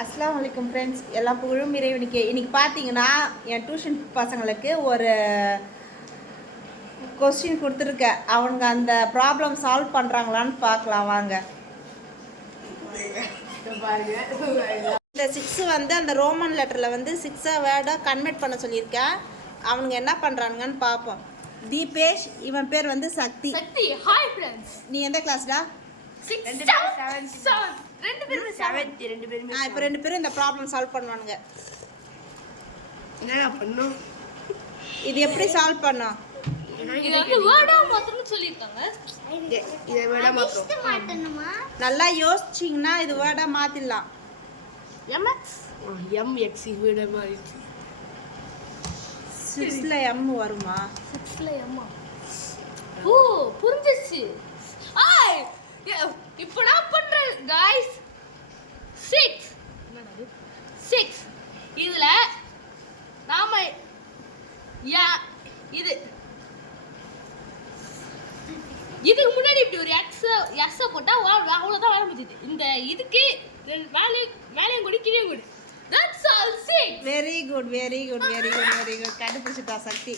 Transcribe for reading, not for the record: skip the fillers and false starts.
அஸ்ஸலாமு அலைக்கும் ஃப்ரெண்ட்ஸ், எல்லா புகழும் இறைவனுக்கு. இன்றைக்கி பார்த்தீங்கன்னா என் டியூஷன் பசங்களுக்கு ஒரு கொஸ்டின் கொடுத்துருக்கேன். அவங்க அந்த ப்ராப்ளம் சால்வ் பண்ணுறாங்களான்னு பார்க்கலாம் வாங்க. இந்த 6 வந்து அந்த ரோமன் லெட்டரில் வந்து 6 வேர்டாக கன்வெர்ட் பண்ண சொல்லியிருக்கேன். அவனுங்க என்ன பண்ணுறாங்கன்னு பார்ப்போம். தீபேஷ், இவன் பேர் வந்து சக்தி. Hi friends. நீ எந்த கிளாஸ்டா? 6 ரெண்டு பேரும் இப்போ 2 பேரும் இந்த ப்ராப்ளம் சால்வ் பண்ணுவானுங்க. என்னடா பண்ணோம்? இது எப்படி சால்வ் பண்ணோம்? இது வந்து வேர்டா மாத்தணும்னு சொல்லிருக்காங்க. இத வேர்டா மாத்தணுமா? நல்லா யோசிச்சீங்கன்னா இது வேர்டா மாத்திடலாம். mx வேர்டா மாறிச்சு. 6ல m வருமா? 6ல m. ஓ புரிஞ்சிச்சு. ஐ இப்போ நான் பண்றேன் गाइस. 6 இதுல நாம இதுக்கு முன்னாடி இப்படி ஒரு எஸ் போட்டா அவ்வளவுதான் வேலை முடியுது. இந்த இதுக்கு மேலையும் கூட கீழே கூட. That's all. 6. வெரி குட் கண்டுபிடிச்சிட்டா சக்தி.